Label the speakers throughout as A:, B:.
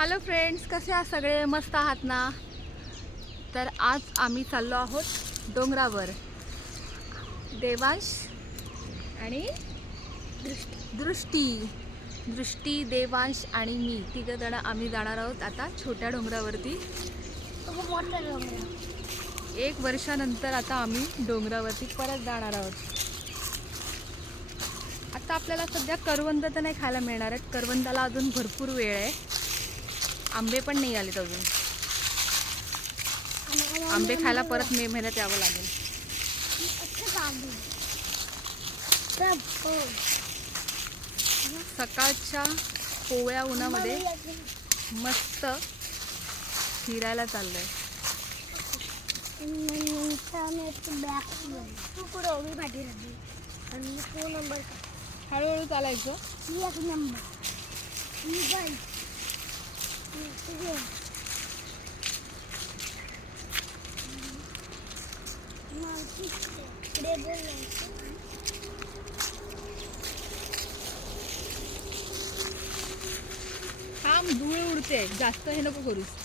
A: Hello friends कसे आहात सगळे? मस्त आहात ना? तर आज आम्ही चाललो आहोत डोंगरावर. देवांश आणि दृष्टी दृष्टी. देवांश आणि मी. तिघं जण आम्ही जाणार आहोत आता छोट्या डोंगरावरती. एक वर्षानंतर आता आम्ही डोंगरावरती परत जाणार आहोत. आता आपल्याला सध्या करवंद तर नाही खायला मिळणार आहेत. करवंदाला अजून भरपूर वेळ आहे. आंबे पण नाही आलेत अजून. आंबे खायला परत मे महिन्यात यावं लागेल. सकाळच्या कोवळ्या उन्हामध्ये मस्त फिरायला चाललंय. हळूहळू चालायचं.
B: एक नंबर ही बाई ही तुझे. मावशी इकडे बोलायचं.
A: थांब धूळ उडते जास्त हे नको करूस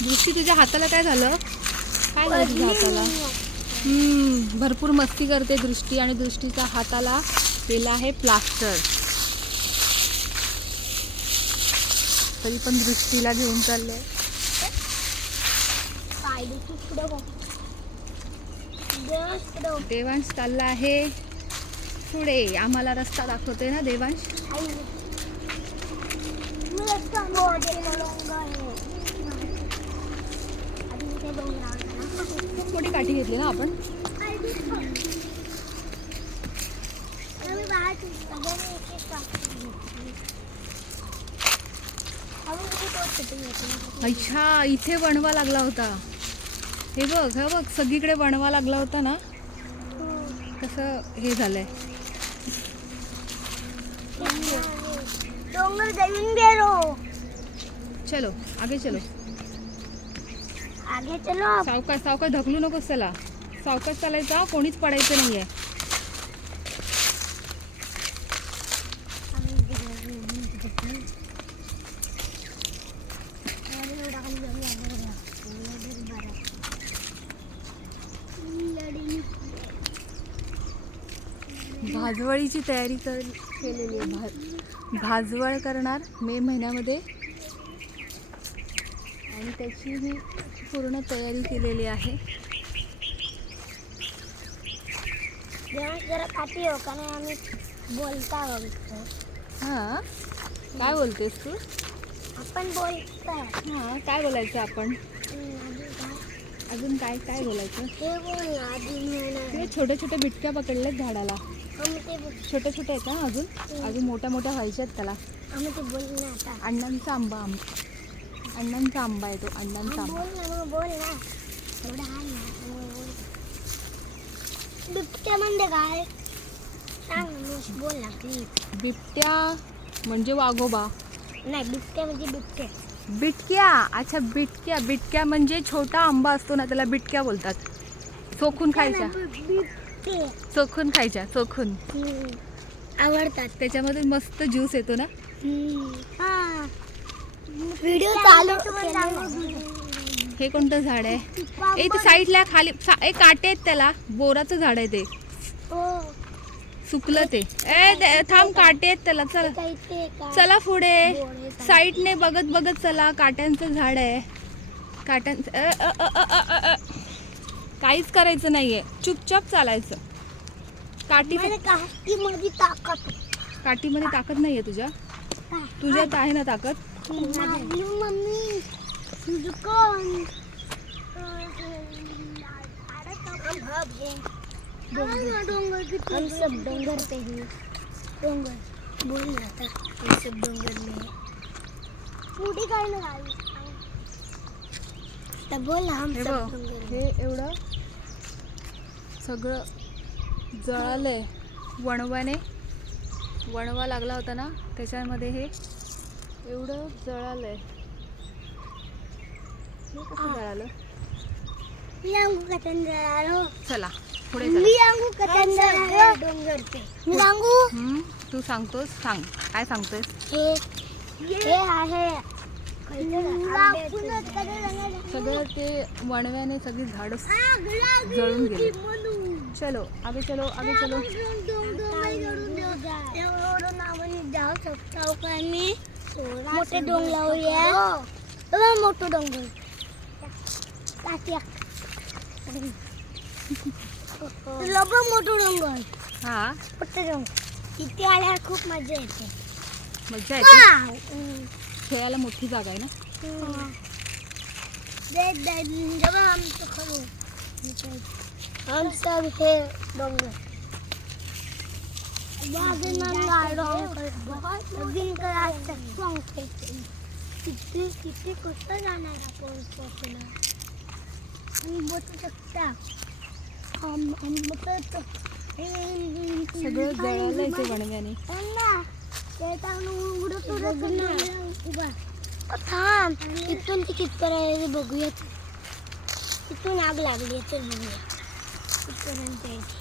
A: दृष्टी तुझ्या हाताला काय झालं? काय झालं तुझ्या हाताला? हम्म, भरपूर मस्ती करते दृष्टी आणि दृष्टीच्या हाताला केला आहे प्लास्टर तरी पण दृष्टीला घेऊन चालले. देवांश चालला आहे. पुढे आम्हाला रस्ता दाखवते ना देवांश
B: हो,
A: मोठी काठी घेतली ना आपण. अच्छा इथे वणवा लागला होता हे बघ हे बघ सगळीकडे वणवा लागला होता ना. कसं हे झालंय
B: डोंगर जमीन गेलो
A: चलो आगे चलो.
B: आगे चलो.
A: सावकाश सावकाश ढकलू नकोस त्याला सावकाश चालायचा कोणीच पडायचं नाहीये. भाजवळीची तयारी कर केलेली आहे. भा भाजवळ करणार मे महिन्यामध्ये. आणि त्याची ही पूर्ण तयारी केलेली आहे.
B: जरा काठी हो कारण आम्ही बोलता बघतो
A: हां? काय बोलतेस तू?
B: आपण बोलता.
A: हां काय बोलायचं आपण? अजून काय? काय बोलायचं?
B: हे.
A: ते छोटे छोटे बिटक्या पकडलेत झाडाला. छोटे छोटे आहेत ना अजून? अजून मोठ्या मोठ्या व्हायच्या आहेत त्याला. अण्णांचा आंबा आंब अण्णांचा आंबा आहे तो अण्णांचा
B: हा,
A: आंबा.
B: हा. बिबट्या म्हणजे
A: म्हणजे वाघोबा.
B: नाही बिबट्या म्हणजे बिबट्या
A: बिटक्या? अच्छा बिटक्या. बिटक्या म्हणजे छोटा आंबा असतो ना त्याला बिटक्या बोलतात. चोखून खायच्या चोखून खायच्या चोखून.
B: हम्म. आवडतात.
A: त्याच्यामध्ये मस्त ज्यूस येतो ना?
B: हा. व्हिडिओ चालू
A: हे कोणतं झाड आहे? ए ते साईडला खाली सा- ए काटे आहेत त्याला. बोराचं झाड आहे ते. सुकलं ते. ए ते- थांब काटे आहेत त्याला. चला. चला पुढे. साईडने बघत बघत चला. काट्यांचं झाड आहे. काट्यांचं अ, अ, अ, अ, अ, अ, अ. काहीच करायचं नाहीये. चुपचाप चालायचं. काठी
B: मध्ये ताकद
A: काठीमध्ये ताकद नाहीये तुझ्या? तुझ्यात आहे ना ताकद?
B: मम्मी तुझं कोण डोंगर हम सब डोंगर पे ही. डोंगर. बोल हम सब डोंगर में है. पुढे काय ना गावी आता बोल हम सब
A: बघ.
B: डोंगर
A: हे. एवढं सगळं जळालंय. वणवाने वणवा लागला होता ना त्याच्यामध्ये हे एवढं कसं जळालं?
B: मी का चंद्रालो
A: चला पुढे चला.
B: सांगू? मी
A: तू सांगतोस सांग. काय सांगतोयस?
B: हे हे आहे.
A: सगळं ते वणव्याने सगळी झाडं जळून गेली. चलो आगे चलो आगे चलो।
B: जाऊ शकतो का मी मोठे डोंगर लावूया। मोठं डोंगर। लोक मोठं डोंगर।
A: हा?
B: मोठं डोंगर. इथे आल्यावर खूप मजा येते.
A: मज्जा येते. खेळायला मोठी जागा आहे ना?
B: दे- दे- जब हम सब है डोंगर किती किती जाणार आपण पोहोचला बसू शकता
A: सगळं वणव्याने
B: थांब इथून ते कितपर्यंत बघूया इथून आग लागली आहे चल बघूया यायची.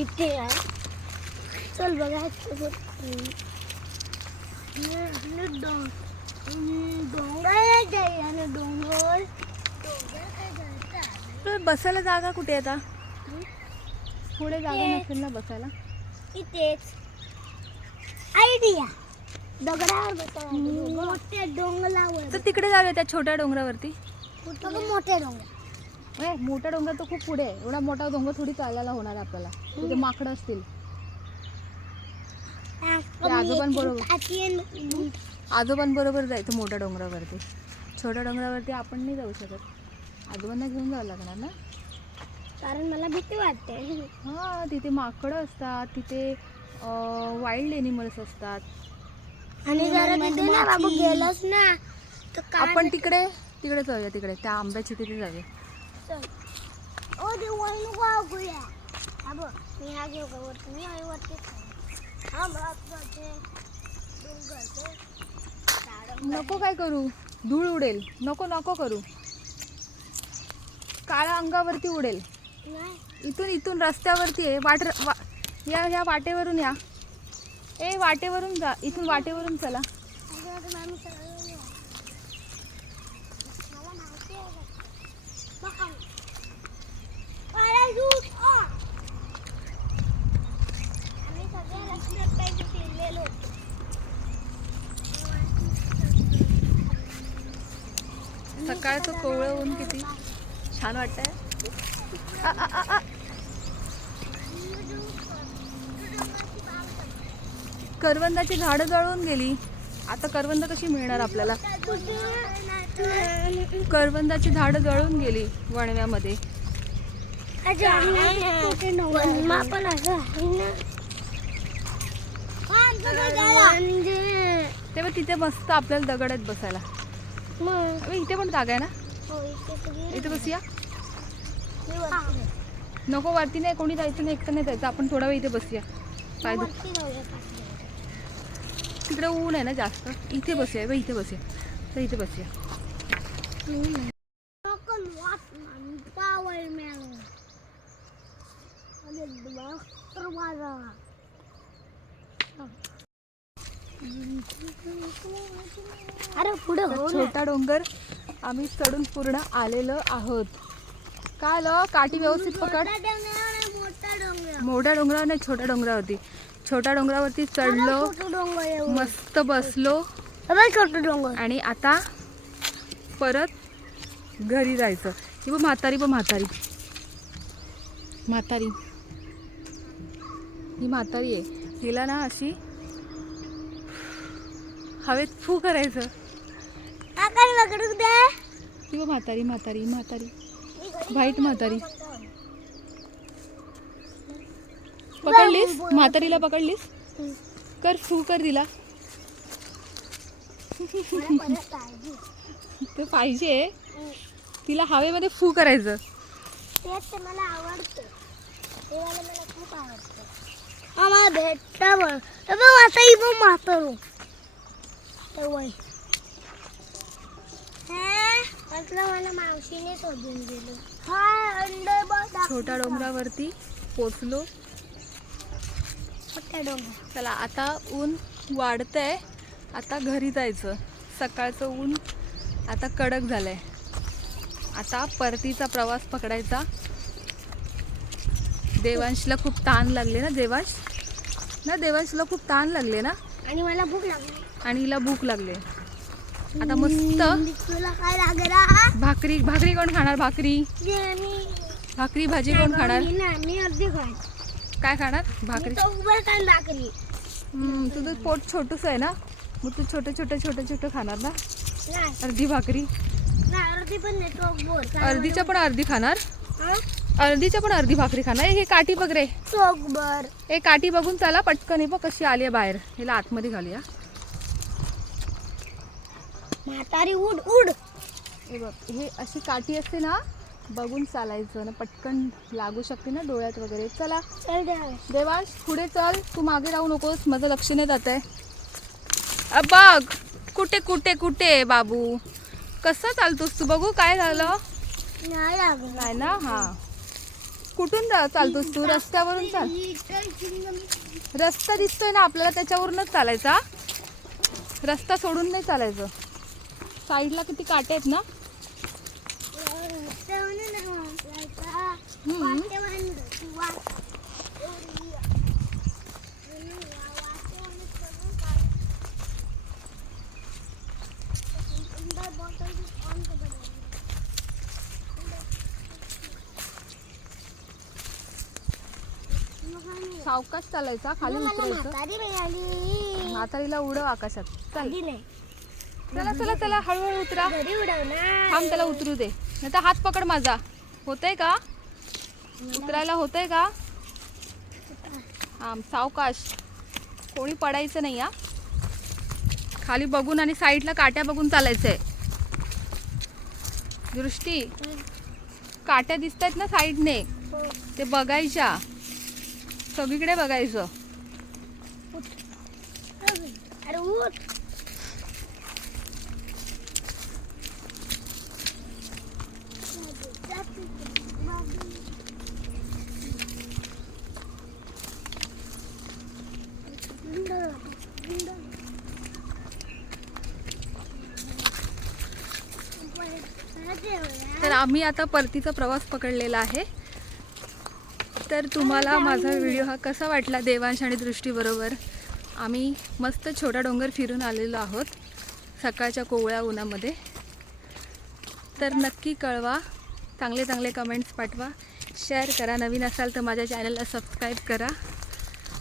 B: इथे आहे. चल बघा डोंगर आणि डोंगर
A: बसायला जागा कुठे आता? पुढे जागा नसेल ना बसायला.
B: इथेच. आयडिया दगडावर मोठ्या डोंगरावर
A: तर तिकडे जाऊया त्या छोट्या डोंगरावरती.
B: बघा मोठे डोंगर
A: ए मोठा डोंगर तर खूप पुढे आहे. एवढा मोठा डोंगर थोडी चालायला होणार आहे आपल्याला. तिथे माकडं असतील. आजोबांबरोबर. आजोबांबरोबर जायचं मोठ्या डोंगरावरती. छोट्या डोंगरावरती आपण नाही जाऊ शकत. आजोबांना घेऊन जावं लागणार ना?
B: कारण मला भीती वाटते.
A: हां तिथे माकडं असतात तिथे वाईल्ड एनिमल्स असतात.
B: आणि जरा तिथे ना बाबू गेलंच ना तर
A: आपण तिकडे तिकडे जाऊया तिकडे. त्या आंब्याची तिथे जाऊया.
B: चल. ओ ते वळणू वागूया हा बघ मी हा घेऊ का वरती मी आहे वरती हा महत्त्वाचे डोंगरचे झाडं.
A: नको काय करू? धूळ उडेल. नको नको करू. काळा अंगावरती उडेल.
B: नाही.
A: इथून इथून रस्त्यावरती आहे. वाट वा या ह्या वाटेवरून या. ए वाटेवरून जा. इथून वाटेवरून चला
B: अगं, अगं, मामी सरळ ये. मला माहिती आहे बघ. बघा. Parachute on. आम्ही सगळे रस्त्यात काही फिरलेलो होतो.
A: सकाळचं कोवळं ऊन किती? छान वाटतंय. करवंदाची झाडं जळून गेली. आता करवंद कशी मिळणार आपल्याला? करवंदाची झाडं जळून गेली वणव्यामध्ये.
B: पण असं आहे ना. म्हणजे
A: तेव्हा तिथे मस्त आपल्याला दगड आहेत बसायला.
B: मग?
A: इथे पण जागा आहे ना?
B: हो, इथे
A: बसूया? नको वरती नाही कोणी जायचं नाही एकटं नाही जायचं. आपण थोडा वेळ इथे बसूया. पाय. तिकडे ऊन आहे ना जास्त. इथे बसूया बघ इथे बसूया. तर इथे बसूया.
B: अरे पुढे
A: तर छोटा डोंगर आम्ही चढून पूर्ण आलेलो आहोत. काय आलं काठी व्यवस्थित पकड. मोठ्या डोंगरावर नाही छोट्या डोंगरावरती. छोट्या डोंगरावरती चढलो. मस्त बसलो.
B: डोंगर.
A: आणि आता परत घरी जायचं. ही म्हातारी बघ म्हातारी. म्हातारी. ही म्हातारी आहे. हिला ना अशी हवेत फू करायचं. ती बघ म्हातारी म्हातारी म्हातारी. व्हाईट म्हातारी. पकडलीस? म्हातारीला पकडलीस? कर फू कर दिला. ते पाहिजे. तिला हवेमध्ये फू करायचं.
B: तेच मला आवडतं. ते मला खूप आवडतं. आम्हाला भेटतं बघ तर बघ आता ही पण म्हातारू. तर वय. म्हटलं मला मावशीने शोधून बघ
A: छोट्या डोंगरावरती पोचलो.
B: मोठ्या डोंगर
A: चला आता ऊन वाढतंय. आता घरी जायचं. सकाळचं ऊन आता कडक झालंय. आता परतीचा प्रवास पकडायचा. देवांशला खूप ताण लागले ना देवांश? ना देवांशला खूप ताण लागले ना?
B: आणि मला भूक लागली.
A: आणि हिला भूक लागले. आता मस्त.
B: हम्म, तुला काय लागला
A: भाकरी भाकरी कोण खाणार भाकरी? भाकरी भाजी कोण खाणार?
B: मी अर्धी खाईन
A: काय खाणार? भाकरी.
B: तो उभं खाईन भाकरी.
A: हम्म, तुझं पोट छोटूस आहे ना? मग तू छोटे छोटे छोटे छोटे खाणार ना?
B: नाही.
A: अर्धी भाकरी.
B: नाही अर्धी पण नाही तो बोर.
A: अर्धीच्या पण अर्धी खाणार?
B: हा?
A: अर्धीच्या पण अर्धी भाकरी खाणार हे काठी बघ रे.
B: चोकभर.
A: ए काठी बघून चला पटकन. हे बघ कशी आली आहे बाहेर. हिला आतमध्ये घालूया.
B: म्हातारी उड उड.
A: हे बघ हे अशी काठी असते ना बघून चालायचं. ना पटकन लागू शकते ना डोळ्यात वगैरे. चला.
B: चल
A: देवांश. पुढे चल. तू मागे राहू नकोस. माझं लक्ष नाही जात आहे. बघ. कुठे कुठे कुठे बाबू? कसं चालतोस तू? बघू काय झालं.
B: नाही
A: ना? हा. कुठून रा- चालतोस तू? रस्त्यावरून चाल. रस्ता दिसतोय ना आपल्याला त्याच्यावरूनच चालायचा रस्ता सोडून नाही चालायचं. साईडला किती काटे आहेत ना? हम्म. सावकाश चालायचा खाली उतरायचं.
B: म्हातारी मिळाली.
A: म्हातारीला उडव आकाशात. चल.
B: नाही.
A: चला चला चला हळूहळू उतरा.
B: घरी उडवणार.
A: थांब त्याला उतरू दे. नाही तर हात पकड माझा. होतंय का? उतरायला होतंय का? हा सावकाश. कोणी पडायचं नाही हा. खाली बघून आणि साईडला काट्या बघून चालायचंय. दृष्टी काट्या दिसत आहेत ना साईडने?
B: हो.
A: ते बघायच्या. सगळीकडे बघायचं.
B: अरे उठ.
A: तर आम्ही आता परतीचा प्रवास पकडलेला आहे. तर तुम्हाला माझा व्हिडिओ हा कसा वाटला देवांश आणि दृष्टीबरोबर? आम्ही मस्त छोटा डोंगर फिरून आलेलो आहोत सकाळच्या कोवळ्या उन्हामध्ये. तर नक्की कळवा चांगले चांगले कमेंट्स पाठवा शेअर करा. नवीन असाल तर माझ्या चॅनलला सबस्क्राईब करा.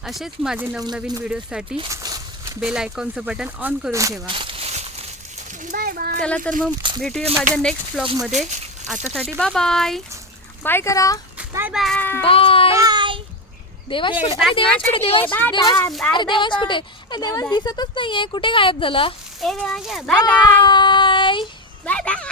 A: असेच माझे नवनवीन व्हिडिओसाठी बेल आयकॉनचं बटन ऑन करून ठेवा.
B: बाय बाय
A: चला तर मग भेटूया माझ्या नेक्स्ट ब्लॉगमध्ये आतासाठी बाय बाय बाय करा.
B: Bye bye
A: bye
B: bye
A: Devansh कुठे? अरे देवांश कुठे? देवांश अरे देवांश कुठे? अरे देवांश. दिसतच नाहीये. कुठे गायब झाला?
B: Bye bye.
A: Bye
B: bye bye.